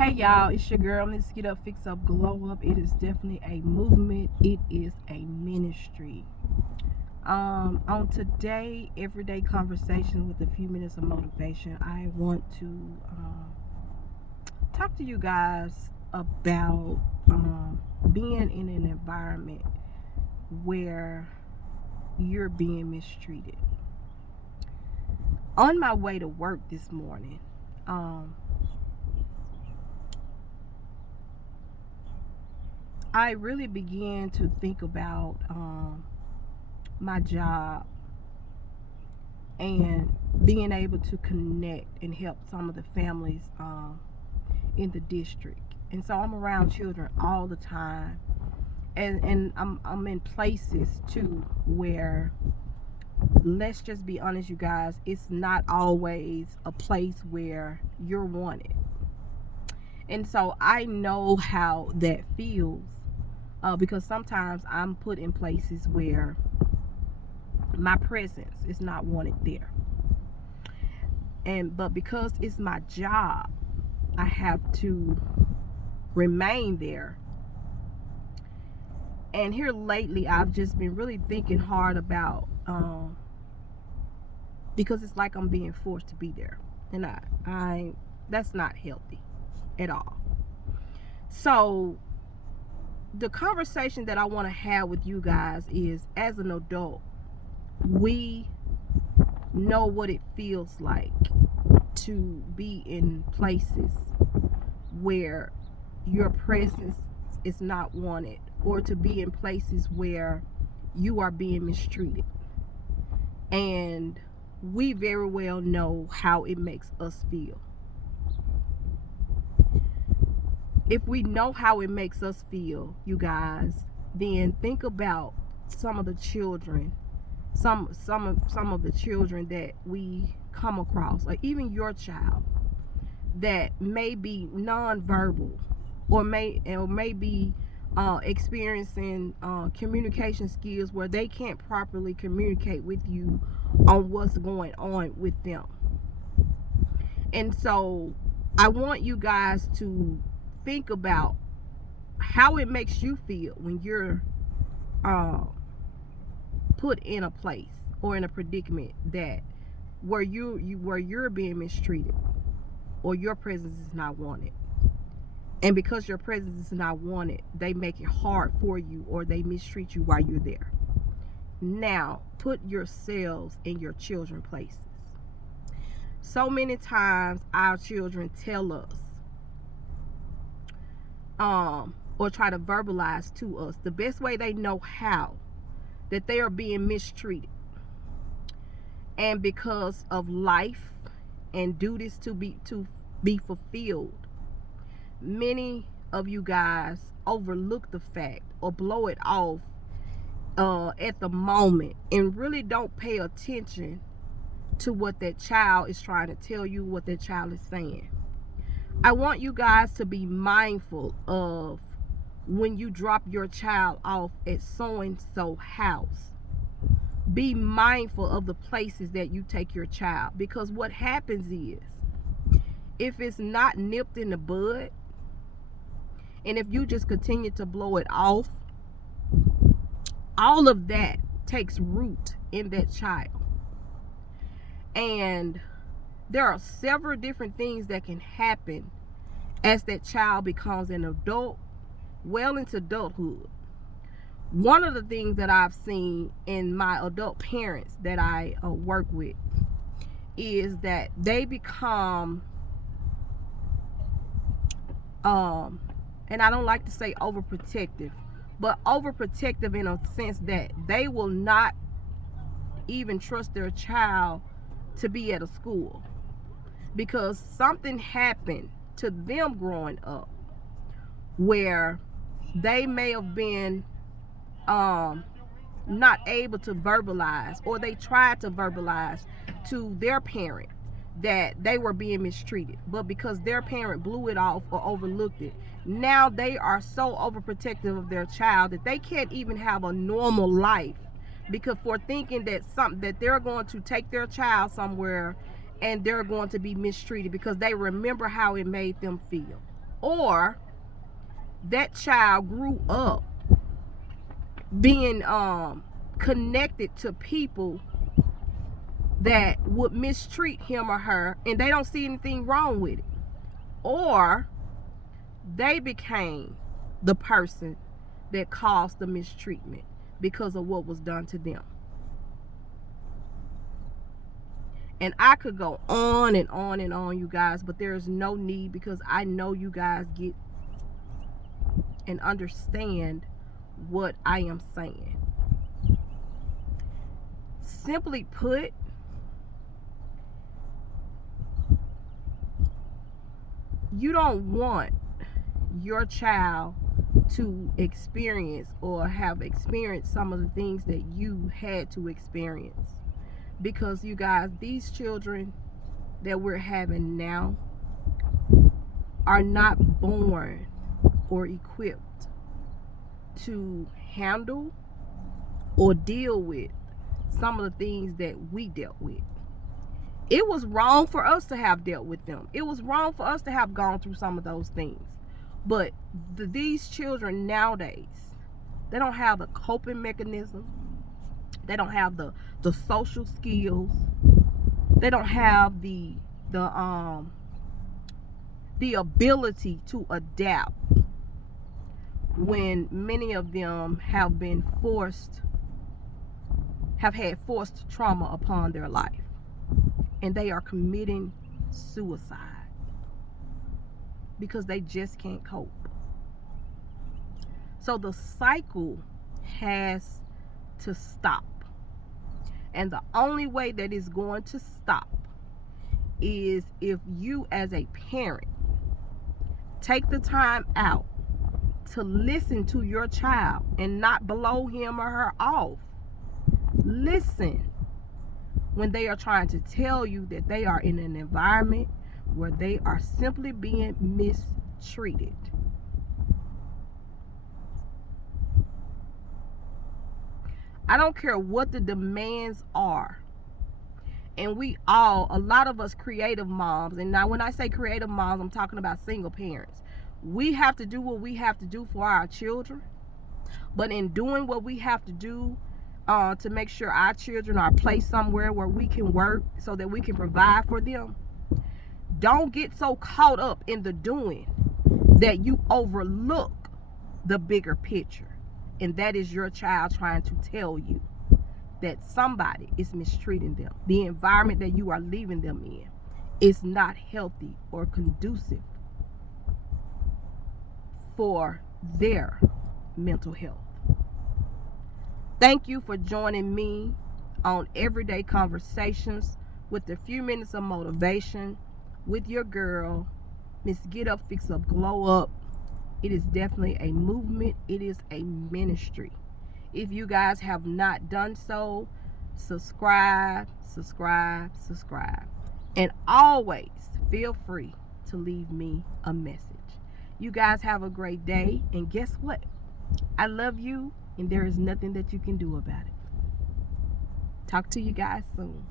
Hey y'all, it's your girl. Let's get up, fix up, glow up. It is definitely a movement. It is a ministry. On today, everyday conversation with a few minutes of motivation, I want to talk to you guys about being in an environment where you're being mistreated. On my way to work this morning, I really began to think about my job and being able to connect and help some of the families in the district. And so I'm around children all the time, and I'm in places too where, let's just be honest, you guys, it's not always a place where you're wanted. And so I know how that feels because sometimes I'm put in places where my presence is not wanted there. But because it's my job, I have to remain there. And here lately, I've just been really thinking hard about because it's like I'm being forced to be there, and I that's not healthy at all. So the conversation that I want to have with you guys is, as an adult, we know what it feels like to be in places where your presence is not wanted, or to be in places where you are being mistreated. And we very well know how it makes us feel. If we know how it makes us feel, you guys, then think about some of the children, some of the children that we come across, or even your child that may be nonverbal, or may be experiencing communication skills where they can't properly communicate with you on what's going on with them. And so I want you guys to think about how it makes you feel when you're put in a place or in a predicament that where you're being mistreated, or your presence is not wanted. And because your presence is not wanted, they make it hard for you, or they mistreat you while you're there. Now, put yourselves in your children's places. So many times our children tell us or try to verbalize to us the best way they know how that they are being mistreated. And because of life and duties to be fulfilled, many of you guys overlook the fact or blow it off at the moment, and really don't pay attention to what that child is trying to tell you, what that child is saying. I want you guys to be mindful of when you drop your child off at so and so house. Be mindful of the places that you take your child, because what happens is, if it's not nipped in the bud, and if you just continue to blow it off, all of that takes root in that child. And there are several different things that can happen as that child becomes an adult, well into adulthood. One of the things that I've seen in my adult parents that I work with is that they become and I don't like to say overprotective, but overprotective in a sense that they will not even trust their child to be at a school, because something happened to them growing up where they may have been not able to verbalize, or they tried to verbalize to their parent that they were being mistreated, but because their parent blew it off or overlooked it, now they are so overprotective of their child that they can't even have a normal life, because for thinking that they're going to take their child somewhere and they're going to be mistreated because they remember how it made them feel. or that child grew up being connected to people that would mistreat him or her, and they don't see anything wrong with it, or they became the person that caused the mistreatment because of what was done to them. And I could go on and on and on, you guys, but there is no need, because I know you guys get and understand what I am saying. Simply put, you don't want your child to experience or have experienced some of the things that you had to experience. Because you guys, these children that we're having now are not born or equipped to handle or deal with some of the things that we dealt with. It was wrong for us to have dealt with them. It was wrong for us to have gone through some of those things. But these children nowadays, they don't have the coping mechanism. They don't have the social skills. They don't have the ability to adapt when many of them have been had forced trauma upon their life, and they are committing suicide because they just can't cope. So the cycle has to stop. And the only way that it's going to stop is if you as a parent take the time out to listen to your child and not blow him or her off. Listen when they are trying to tell you that they are in an environment where they are simply being mistreated. I don't care what the demands are. And a lot of us creative moms, and now when I say creative moms, I'm talking about single parents. We have to do what we have to do for our children. But in doing what we have to do to make sure our children are placed somewhere where we can work so that we can provide for them, don't get so caught up in the doing that you overlook the bigger picture. And that is your child trying to tell you that somebody is mistreating them. The environment that you are leaving them in is not healthy or conducive for their mental health. Thank you for joining me on Everyday Conversations with a few minutes of motivation with your girl, Miss Get Up, Fix Up, Glow Up. It is definitely a movement. It is a ministry. If you guys have not done so, subscribe. And always feel free to leave me a message. You guys have a great day. And guess what? I love you, and there is nothing that you can do about it. Talk to you guys soon.